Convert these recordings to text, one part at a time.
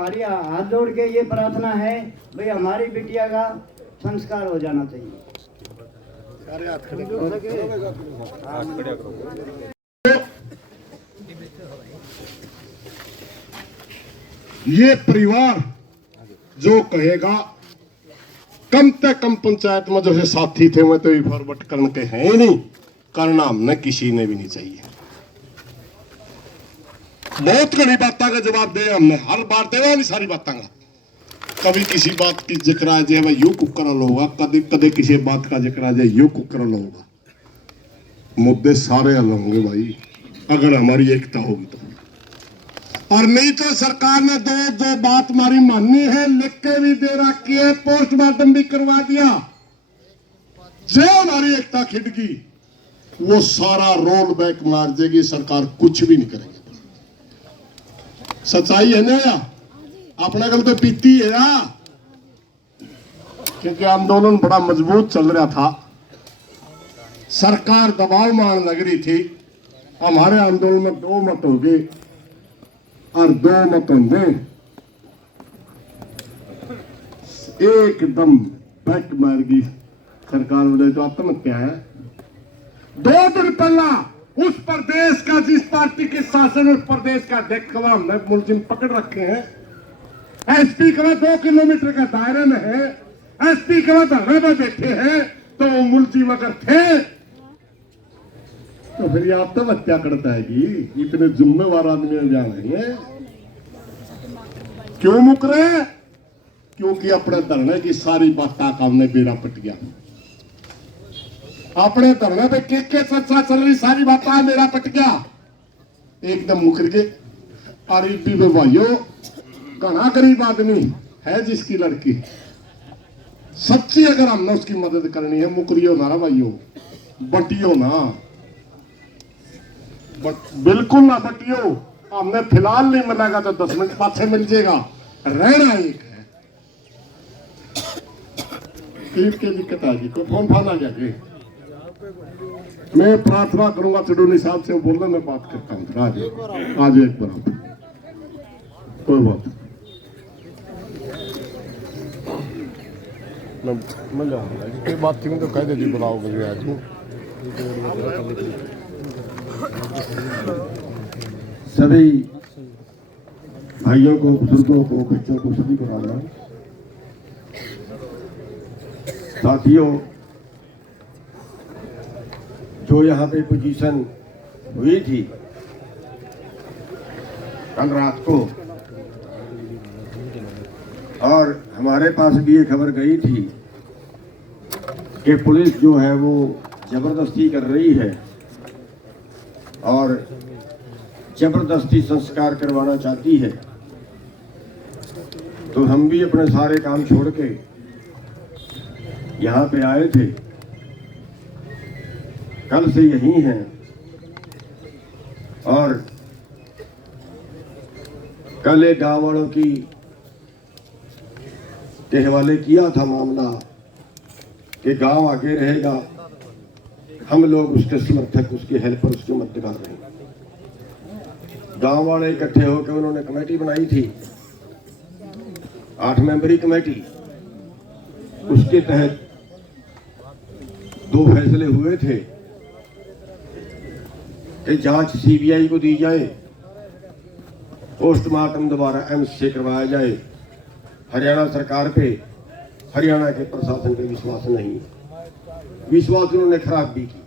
हमारी हाथ जोड़ के ये प्रार्थना है भाई हमारी बिटिया का संस्कार हो जाना चाहिए। सारे हाथ खड़े ये परिवार जो कहेगा कम से कम पंचायत में जो है साथी थे मैं तो फॉरवर्ड करने के हैं ही नहीं, करना हमने किसी ने भी नहीं चाहिए। बहुत घनी बातों का जवाब दे हमने, हर बार देवा नहीं सारी बातों का। कभी किसी बात की जिक्र आ जाए भाई यू कुकर होगा, कभी कभी किसी बात का जिक्र आ जाए यू कुकर होगा। मुद्दे सारे हल होंगे भाई अगर हमारी एकता होगी तो, और नहीं तो सरकार ने जो बात हमारी माननी है लिख के भी दे रखी है, पोस्टमार्टम भी करवा दिया। जो हमारी एकता खिड़की वो सारा रोल बैक मार देगी, सरकार कुछ भी नहीं करेगी। सच्चाई है ना या अपना कल तो पीती है ना, क्योंकि आंदोलन बड़ा मजबूत चल रहा था, सरकार दबाव मान लग रही थी। हमारे आंदोलन में 2 मत हो गए और 2 मत होंगे एकदम बैक मार गई सरकार बोले तो आत्महत्या है। 2 दिन पहला उस प्रदेश का जिस पार्टी के शासन उस प्रदेश का अध्यक्ष को हमने मुलजिम पकड़ रखे हैं। एसपी के 2 किलोमीटर का दायरे में है, एसपी के धरने में बैठे हैं, तो वो मुलजिम अगर थे तो फिर ये आत्महत्या करता है कि इतने जिम्मेवार आदमी जा रहे हैं। क्यों मुक रहे? क्योंकि अपने धरने की सारी बातें का हमने बेड़ा पट गया। अपने धरने पे के सच्चा चल रही सारी बातें मेरा पट गया, एकदम मुकर के। और भाइयों घना गरीब आदमी है जिसकी लड़की सच्ची अगर हमने उसकी मदद करनी है, मुकरियो ना भाइयों, बटियो ना, बिल्कुल ना बटियो। हमने फिलहाल नहीं मिलेगा तो 10 मिनट पाछे मिल जाएगा, रहना एक है। की दिक्कत आएगी, कोई फोन फान आ जाएगी। मैं प्रार्थना करूंगा चडोनी साहब से, बोलना मैं बात करता हूँ आज एक बार कोई बात मैं बात क्यों तो कह दे दी बुलाओ आज। सभी भाइयों को, बुजुर्गों को, बच्चों को सभी को राम राम। साथियों, जो यहाँ पे पोजीशन हुई थी कल रात को, और हमारे पास भी ये खबर गई थी कि पुलिस जो है वो जबरदस्ती कर रही है और जबरदस्ती संस्कार करवाना चाहती है। तो हम भी अपने सारे काम छोड़ के यहाँ पे आए थे, कल से यहीं हैं। और कल एक गाँव वालों के हवाले किया था मामला कि गांव आगे रहेगा, हम लोग उसके समर्थक, उसके हेल्पर, उसके मददगार रहेंगे। गांव वाले इकट्ठे होकर उन्होंने कमेटी बनाई थी, 8 मेंबरी कमेटी। उसके तहत 2 फैसले हुए थे कि जांच सीबीआई को दी जाए, पोस्टमार्टम दोबारा एम्स से करवाया जाए। हरियाणा सरकार पे, हरियाणा के प्रशासन पे विश्वास नहीं, विश्वास उन्होंने खराब भी की।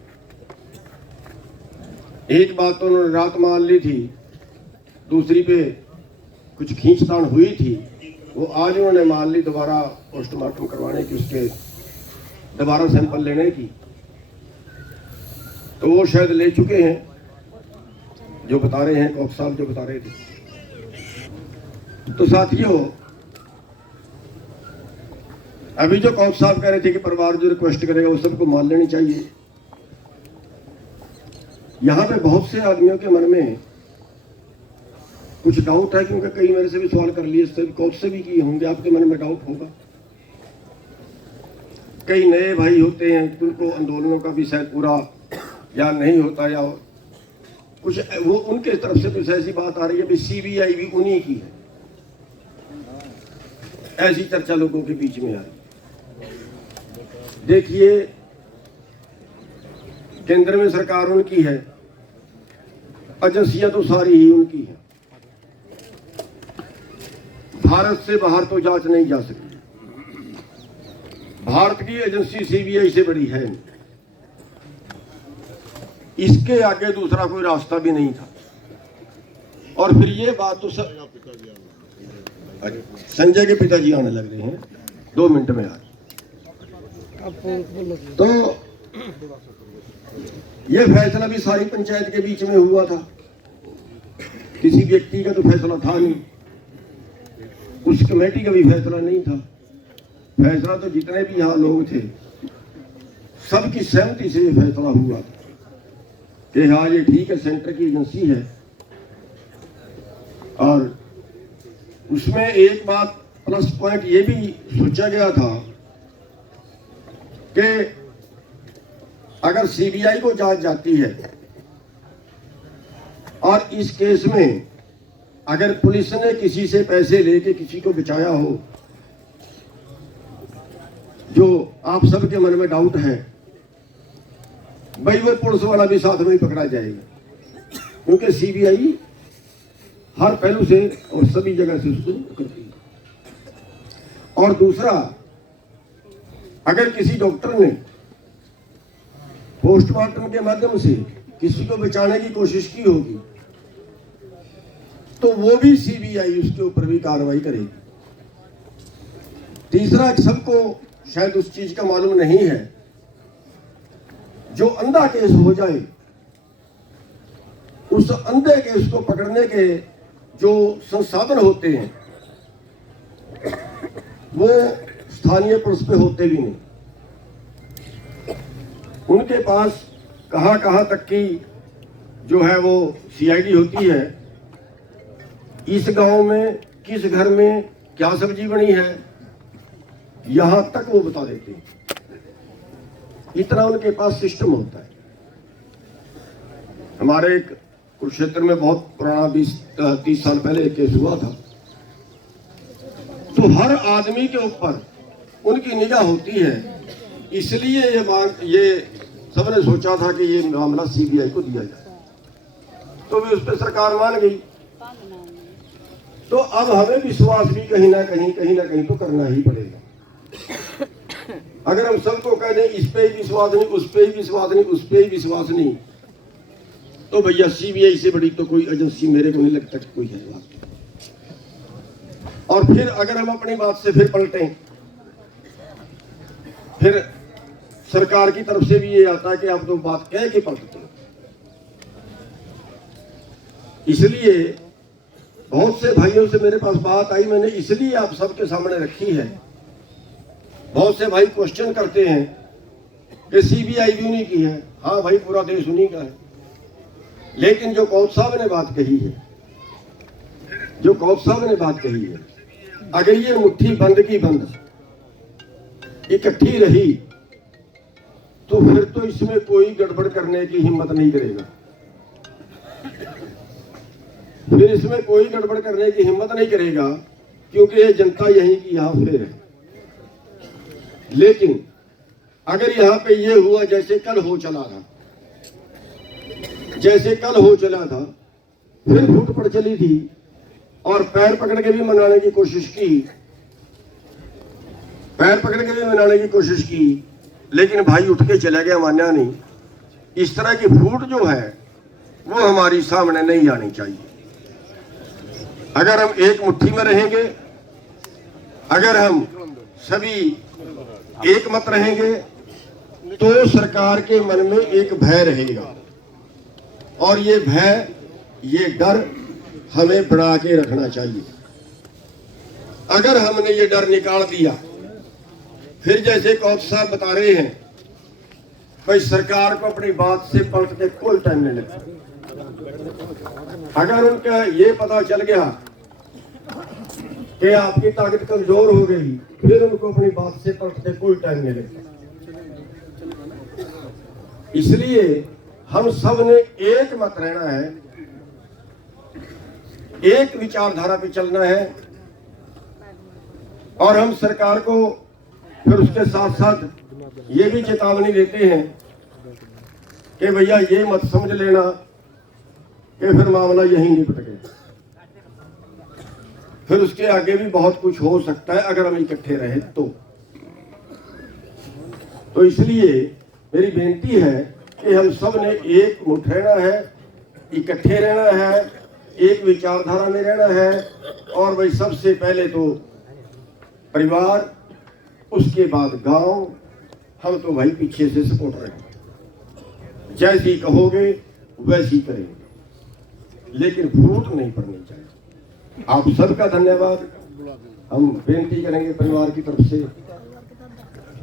एक बात तो उन्होंने रात मान ली थी, दूसरी पे कुछ खींचतान हुई थी, वो आज उन्होंने मान ली दोबारा पोस्टमार्टम करवाने की, उसके दोबारा सैंपल लेने की। तो वो शायद ले चुके हैं, जो बता रहे हैं, कौक साहब जो बता रहे थे। तो साथियों, अभी जो कौक साहब कह रहे थे कि परिवार जो रिक्वेस्ट करेगा वो सबको मान लेनी चाहिए, यहाँ पे बहुत से आदमियों के मन में कुछ डाउट है, क्योंकि कई मेरे से भी सवाल कर लिए, कौक से भी किए होंगे, आपके मन में डाउट होगा। कई नए भाई होते हैं, उनको आंदोलनों का भी शायद पूरा या नहीं होता, या कुछ वो उनके तरफ से कुछ ऐसी बात आ रही है भी सीबीआई भी उन्हीं की है। ऐसी चर्चा लोगों के बीच में आई। देखिए, केंद्र में सरकार उनकी है, एजेंसियां तो सारी ही उनकी है। भारत से बाहर तो जांच नहीं जा सकती। भारत की एजेंसी सीबीआई से बड़ी है, इसके आगे दूसरा कोई रास्ता भी नहीं था। और फिर ये बात तो संजय के पिताजी आने लग रहे हैं 2 मिनट में आज। तो ये फैसला भी सारी पंचायत के बीच में हुआ था, किसी व्यक्ति का तो फैसला था नहीं, उस कमेटी का भी फैसला नहीं था। फैसला तो जितने भी यहाँ लोग थे सबकी सहमति से ये फैसला हुआ था कि हाँ ये ठीक है, सेंटर की एजेंसी है। और उसमें एक बात प्लस पॉइंट ये भी सोचा गया था कि अगर सीबीआई को जांच जाती है और इस केस में अगर पुलिस ने किसी से पैसे लेके किसी को बचाया हो, जो आप सबके मन में डाउट है, भाई वो पुलिस वाला भी साथ में ही पकड़ा जाएगा, क्योंकि सीबीआई हर पहलू से और सभी जगह से उसको करती है। और दूसरा, अगर किसी डॉक्टर ने पोस्टमार्टम के माध्यम से किसी को बचाने की कोशिश की होगी तो वो भी सीबीआई उसके ऊपर भी कार्रवाई करेगी। तीसरा, सबको शायद उस चीज का मालूम नहीं है, जो अंधा केस हो जाए उस अंधे केस को पकड़ने के जो संसाधन होते हैं वो स्थानीय पुलिस पे होते भी नहीं। उनके पास कहां तक की जो है वो सीआईडी होती है, इस गांव में किस घर में क्या सब्जी बनी है यहां तक वो बता देते हैं। इतना उनके पास सिस्टम होता है। हमारे एक कुरुक्षेत्र में बहुत पुराना 20-30 साल पहले एक केस हुआ था, तो हर आदमी के ऊपर उनकी निगाह होती है। इसलिए ये सबने सोचा था कि ये मामला सीबीआई को दिया जाए, तो भी उस पर सरकार मान गई। तो अब हमें विश्वास भी कहीं ना कहीं तो करना ही पड़ेगा। अगर हम सबको कह दें इस पे ही विश्वास नहीं, उस पे ही विश्वास नहीं, उस पे ही विश्वास नहीं, तो भैया सीबीआई से बड़ी तो कोई एजेंसी मेरे को नहीं लगता कि कोई है। और फिर अगर हम अपनी बात से फिर पलटें, फिर सरकार की तरफ से भी ये आता है कि आप तो बात कह के पलटते हो। इसलिए बहुत से भाइयों से मेरे पास बात आई, मैंने इसलिए आप सबके सामने रखी है। बहुत से भाई क्वेश्चन करते हैं कि सीबीआई भी उन्हीं की है। हाँ भाई, पूरा देश उन्हीं का है, लेकिन जो कौथ साहब ने बात कही है, अगर ये मुट्ठी बंद की बंद इकट्ठी रही तो फिर तो इसमें कोई गड़बड़ करने की हिम्मत नहीं करेगा। फिर इसमें कोई गड़बड़ करने की हिम्मत नहीं करेगा, क्योंकि ये जनता यहीं की यहाँ फिर है। लेकिन अगर यहाँ पे ये हुआ जैसे कल हो चला था, फिर फुट पड़ चली थी और पैर पकड़ के भी मनाने की कोशिश की, लेकिन भाई उठ के चला गया, माना नहीं। इस तरह की फूट जो है वो हमारी सामने नहीं आनी चाहिए। अगर हम एक मुट्ठी में रहेंगे, अगर हम सभी एक मत रहेंगे, तो सरकार के मन में एक भय रहेगा, और ये भय, ये डर हमें बढ़ा के रखना चाहिए। अगर हमने ये डर निकाल दिया, फिर जैसे कौथ साहब बता रहे हैं, भाई सरकार को अपनी बात से पलटने कोई टाइम नहीं लगता। अगर उनका ये पता चल गया कि आपकी ताकत कमजोर हो गई, फिर उनको अपनी बात से पलटने कोई टाइम नहीं लगता। इसलिए हम सब ने एक मत रहना है, एक विचारधारा पे चलना है, और हम सरकार को फिर उसके साथ साथ ये भी चेतावनी देते हैं कि भैया ये मत समझ लेना कि फिर मामला यहीं निपट गया, फिर उसके आगे भी बहुत कुछ हो सकता है अगर हम इकट्ठे रहे तो इसलिए मेरी बेनती है कि हम सब ने एक मुठ रहना है, इकट्ठे रहना है, एक विचारधारा में रहना है। और भाई सबसे पहले तो परिवार, उसके बाद गांव, हम तो भाई पीछे से सपोर्ट रहेंगे, जैसी कहोगे वैसी करेंगे, लेकिन फूट नहीं पड़नी चाहिए। आप सबका धन्यवाद। हम बेनती करेंगे परिवार की तरफ से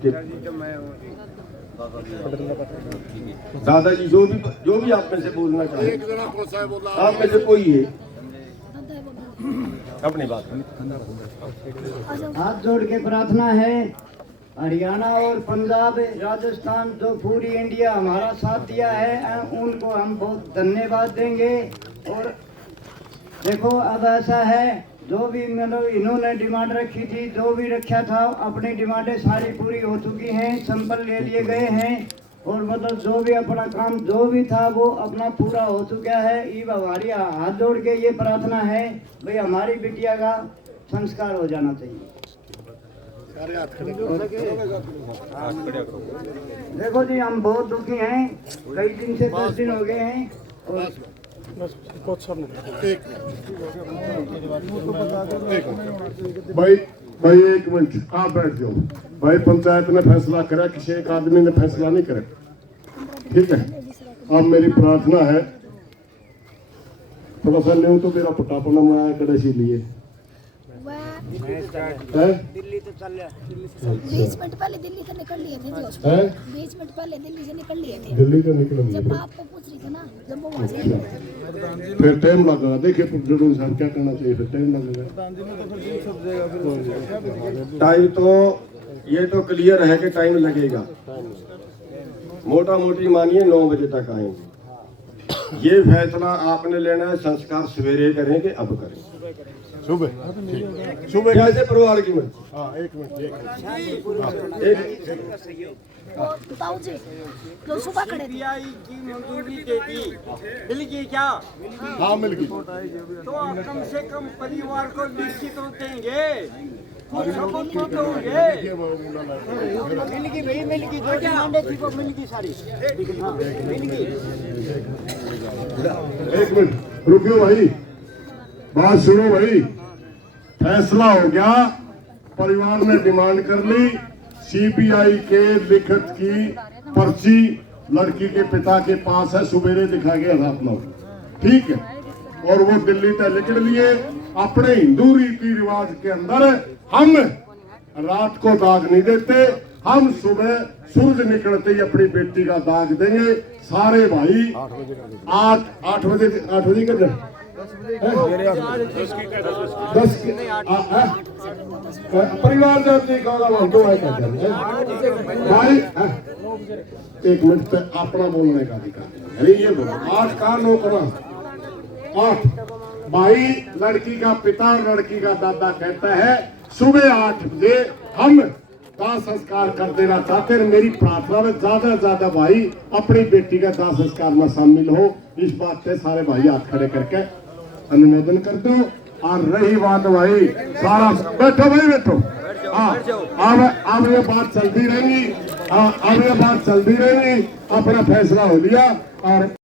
कि दादाजी जो भी आप में से बोलना चाहे, आप में से कोई है अपनी बात। हाथ जोड़ के प्रार्थना है, हरियाणा और पंजाब, राजस्थान, जो पूरी इंडिया हमारा साथ दिया है, उनको हम बहुत धन्यवाद देंगे। और देखो अब ऐसा है, जो भी मतलब इन्होंने डिमांड रखी थी, जो भी रखा था, अपनी डिमांडें सारी पूरी हो चुकी हैं, सैंपल ले लिए गए हैं, और मतलब जो भी अपना काम जो भी था वो अपना पूरा हो चुका है। ये हमारी हाथ जोड़ के ये प्रार्थना है भाई हमारी बिटिया का संस्कार हो जाना चाहिए। देखो जी हम बहुत दुखी हैं, कई दिन से 10 दिन हो गए हैं। और भाई एक मिनट आप बैठ जाओ। भाई पंचायत ने फैसला करा, किसी एक आदमी ने फैसला नहीं करा, ठीक है। अब मेरी प्रार्थना है, थोड़ा सा ले तो मेरा पटापना में कड़े से लिए दिल्ली तो चल रहा, 20 मिनट पहले दिल्ली से निकल लिए थे जी हॉस्पिटल। 20 मिनट पहले दिल्ली से निकल लिए थे। दिल्ली का निकल जब आपको पूछ रही थी ना, जब वो वहाँ से फिर टाइम लगेगा। देखिए जरूर साहब क्या करना चाहिए, फिर टाइम लगेगा। टाइम तो ये तो क्लियर है कि टाइम लगेगा, मोटा मोटी मानिए 9 बजे तक आएंगे। ये फैसला आपने लेना है, संस्कार सवेरे करेंगे, अब करें सुबह कैसे परिवार की मर्जी। एक मिनट ताऊ जी जो सुबह खड़े थे, की मंजूरी दे दी, मिल गई क्या? हाँ मिल गई। तो कम से कम परिवार को निश्चित तो देंगे, कुछ सबूत तो दोगे। मिल गई भाई, मिल गई, जो डिमांडें थी वो मिल गई सारी, मिल गई। एक मिनट रुकियो भाई, बात सुनो भाई। फैसला हो गया, परिवार ने डिमांड कर ली, सीबीआई के लिखित की पर्ची लड़की के पिता के पास है, सुबेरे दिखा गया रात 9, ठीक है। और वो दिल्ली तक निकल लिए। अपने हिंदू रीति रिवाज के अंदर हम रात को दाग नहीं देते, हम सुबह सूरज निकलते ही अपनी बेटी का दाग देंगे। सारे भाई 8 बजे का 10 परिवार जाती भाई। एक मिनट पे अपना बोलने का अधिकार, अरे ये बोलो 8 का 9 करा 8 भाई। लड़की का पिता और लड़की का दादा कहता है सुबह 8 बजे हम दाह संस्कार कर देना चाहते हैं। मेरी प्रार्थना में ज्यादा से ज्यादा भाई अपनी बेटी का दाह संस्कार में शामिल हो। इस बात पे सारे भाई हाथ खड़े करके अनुमोदन कर दो। और रही बात भाई सारा बैठो भाई बैठो, अब ये बात चलती रहेगी, अब ये बात चलती रहेगी। अपना फैसला हो लिया और